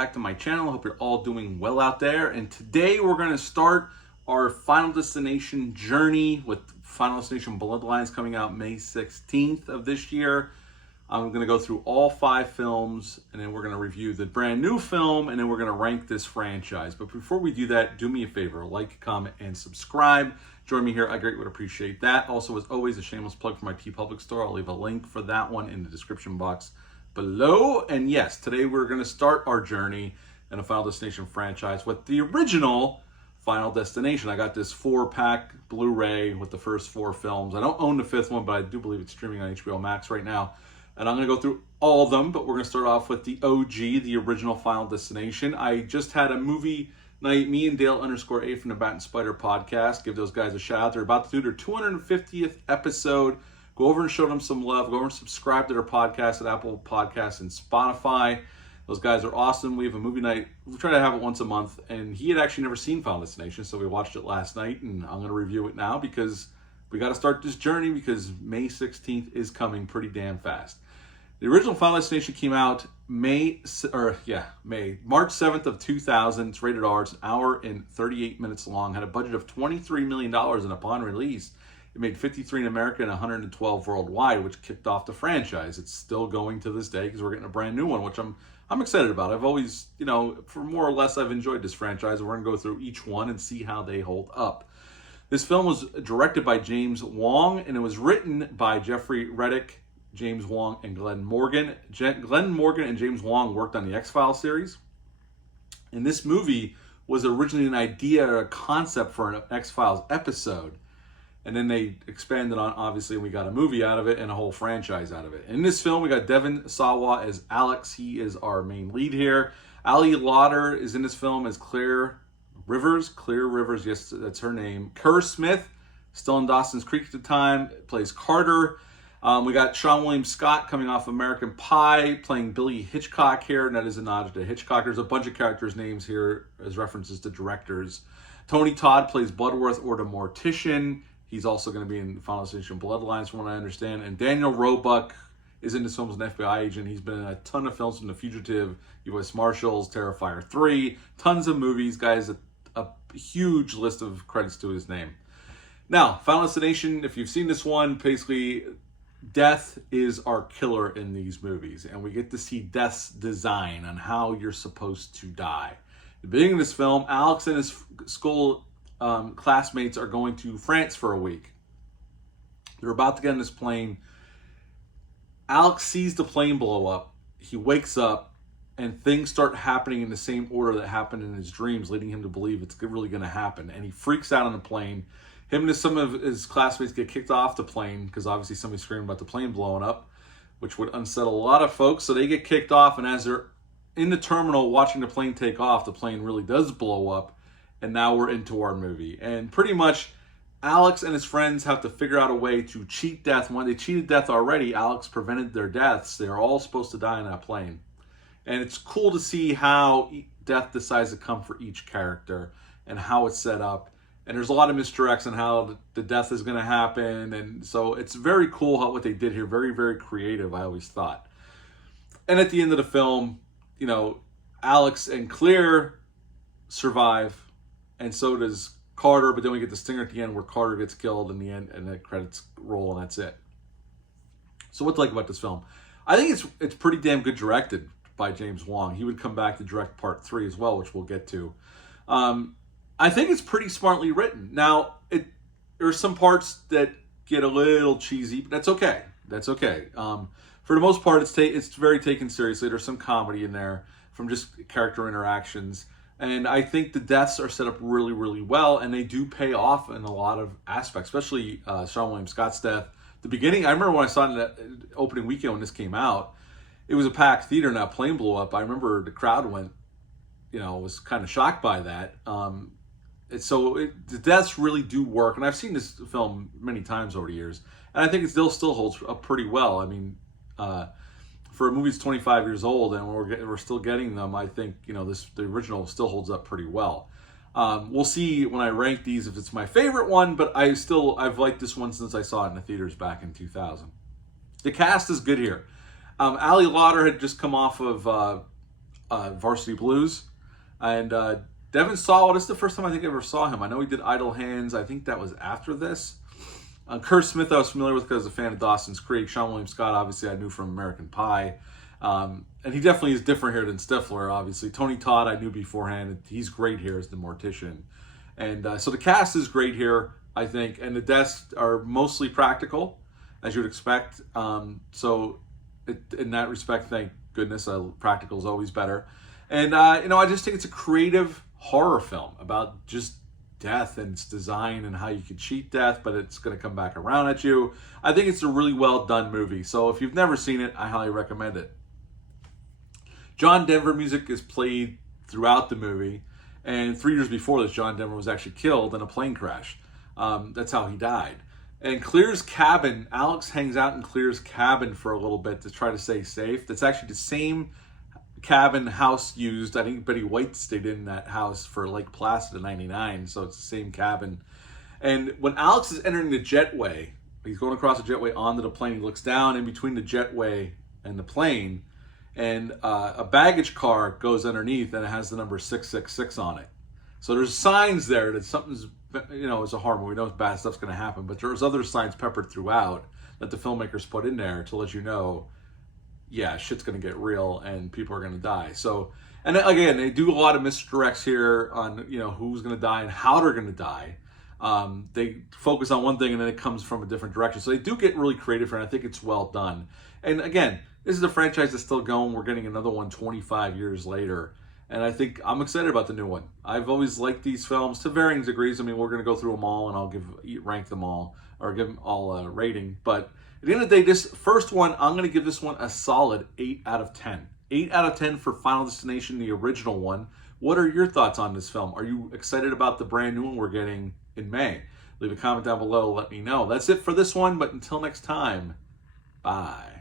back to my channel. Hope you're all doing well out there. And today we're going to start our Final Destination journey with Final Destination Bloodlines coming out May 16th of this year. I'm going to go through all 5 films, and then we're going to review the brand new film, and then we're going to rank this franchise. But before we do that, do me a favor, like, comment, and subscribe. Join me here. I greatly would appreciate that. Also, as always, a shameless plug for my TeePublic store. I'll leave a link for that one in the description box below. And yes, today we're going to start our journey in a Final Destination franchise with the original Final Destination. I got this 4-pack Blu-ray with the first 4 films. I don't own the 5th one, but I do believe it's streaming on HBO Max right now. And I'm going to go through all of them, but we're going to start off with the OG, the original Final Destination. I just had a movie night, me and Dale _A from the Bat and Spider podcast. Give those guys a shout out. They're about to do their 250th episode. Go over and show them some love. Go over and subscribe to their podcast at Apple Podcasts and Spotify. Those guys are awesome. We have a movie night. We try to have it once a month. And he had actually never seen Final Destination, so we watched it last night. And I'm going to review it now because we got to start this journey because May 16th is coming pretty damn fast. The original Final Destination came out March 7th of 2000. It's rated R. It's an hour and 38 minutes long. Had a budget of $23 million, and upon release, it made 53 in America and 112 worldwide, which kicked off the franchise. It's still going to this day because we're getting a brand new one, which I'm excited about. I've always, for more or less, I've enjoyed this franchise. We're going to go through each one and see how they hold up. This film was directed by James Wong, and it was written by Jeffrey Reddick, James Wong, and Glenn Morgan. Glenn Morgan and James Wong worked on the X-Files series. And this movie was originally an idea or a concept for an X-Files episode. And then they expanded on, obviously, and we got a movie out of it and a whole franchise out of it. In this film, we got Devon Sawa as Alex. He is our main lead here. Ali Lauder is in this film as Claire Rivers, yes, that's her name. Kerr Smith, still in Dawson's Creek at the time, plays Carter. We got Sean William Scott coming off American Pie, playing Billy Hitchcock here, and that is a nod to Hitchcock. There's a bunch of characters' names here as references to directors. Tony Todd plays Bloodworth or the Mortician. He's also going to be in Final Destination Bloodlines, from what I understand. And Daniel Roebuck is in this film as an FBI agent. He's been in a ton of films from The Fugitive, U.S. Marshals, Terrifier 3, tons of movies. Guys, a huge list of credits to his name. Now, Final Destination, if you've seen this one, basically death is our killer in these movies. And we get to see death's design on how you're supposed to die. At the beginning of this film, Alex and his school classmates are going to France for a week. They're about to get on this plane. Alex sees the plane blow up. He wakes up, and things start happening in the same order that happened in his dreams, leading him to believe it's really going to happen. And he freaks out on the plane. Him and some of his classmates get kicked off the plane because obviously somebody's screaming about the plane blowing up, which would unsettle a lot of folks. So they get kicked off, and as they're in the terminal watching the plane take off, the plane really does blow up. And now we're into our movie. And pretty much, Alex and his friends have to figure out a way to cheat death. When they cheated death already, Alex prevented their deaths. They're all supposed to die in that plane. And it's cool to see how death decides to come for each character and how it's set up. And there's a lot of misdirects on how the death is going to happen. And so it's very cool what they did here. Very, very creative, I always thought. And at the end of the film, Alex and Claire survive. And so does Carter, but then we get the stinger at the end where Carter gets killed in the end, and the credits roll, and that's it. So what to like about this film? I think it's pretty damn good directed by James Wong. He would come back to direct part 3 as well, which we'll get to. I think it's pretty smartly written. Now, there's some parts that get a little cheesy, but that's okay. That's okay. For the most part, it's very taken seriously. There's some comedy in there from just character interactions. And I think the deaths are set up really, really well, and they do pay off in a lot of aspects, especially Sean William Scott's death. The beginning, I remember when I saw it in that opening weekend when this came out, it was a packed theater and that plane blew up. I remember the crowd was kind of shocked by that. The deaths really do work, and I've seen this film many times over the years, and I think it still holds up pretty well. I mean, for a movie that's 25 years old and we're still getting them, I think the original still holds up pretty well. We'll see when I rank these if it's my favorite one, but I've liked this one since I saw it in the theaters back in 2000. The cast is good here. Ali Lauder had just come off of Varsity Blues. And Devon Sawa, this is the first time I think I ever saw him. I know he did Idle Hands. I think that was after this. Kurt Smith I was familiar with because I was a fan of Dawson's Creek. Sean William Scott, obviously, I knew from American Pie. And he definitely is different here than Stifler, obviously. Tony Todd I knew beforehand. He's great here as the Mortician. And so the cast is great here, I think. And the deaths are mostly practical, as you would expect. So in that respect, thank goodness, practical is always better. And, I just think it's a creative horror film about just death and its design and how you can cheat death, but it's going to come back around at you. I think it's a really well done movie. So if you've never seen it, I highly recommend it. John Denver music is played throughout the movie. And 3 years before this, John Denver was actually killed in a plane crash. That's how he died. And Clear's cabin, Alex hangs out in Clear's cabin for a little bit to try to stay safe. That's actually the same cabin house used. I think Betty White stayed in that house for Lake Placid in '99, so it's the same cabin. And when Alex is entering the jetway, he's going across the jetway onto the plane. He looks down in between the jetway and the plane, and a baggage car goes underneath, and it has the number 666 on it. So there's signs there that something's, it's a horror movie. We know bad stuff's going to happen, but there's other signs peppered throughout that the filmmakers put in there to let you know, yeah, shit's going to get real and people are going to die. So, and again, they do a lot of misdirects here on, who's going to die and how they're going to die. They focus on one thing and then it comes from a different direction. So they do get really creative, and I think it's well done. And again, this is a franchise that's still going. We're getting another one 25 years later. And I think I'm excited about the new one. I've always liked these films to varying degrees. I mean, we're going to go through them all and I'll rank them all or give them all a rating. But at the end of the day, this first one, I'm going to give this one a solid 8 out of 10. 8 out of 10 for Final Destination, the original one. What are your thoughts on this film? Are you excited about the brand new one we're getting in May? Leave a comment down below. Let me know. That's it for this one. But until next time, bye.